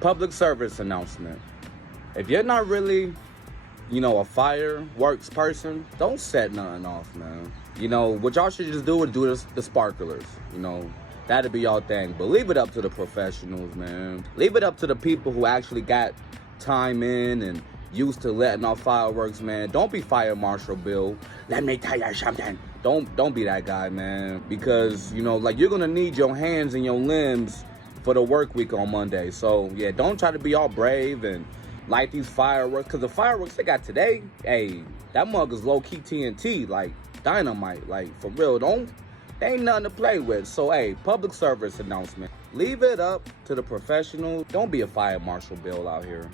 Public service announcement. If you're not really, a fireworks person, don't set nothing off, man. What y'all should just do is do the sparklers. That'd be y'all thing. But leave it up to the professionals, man. Leave it up to the people who actually got time in and used to letting off fireworks, man. Don't be Fire Marshal Bill. Let me tell you something. Don't be that guy, man. Because, you're gonna need your hands and your limbs for the work week on Monday. So, yeah, don't try to be all brave and light these fireworks. Because the fireworks they got today, hey, that mug is low-key TNT, like dynamite. Like, for real, they ain't nothing to play with. So, hey, public service announcement. Leave it up to the professionals. Don't be a Fire Marshal Bill out here.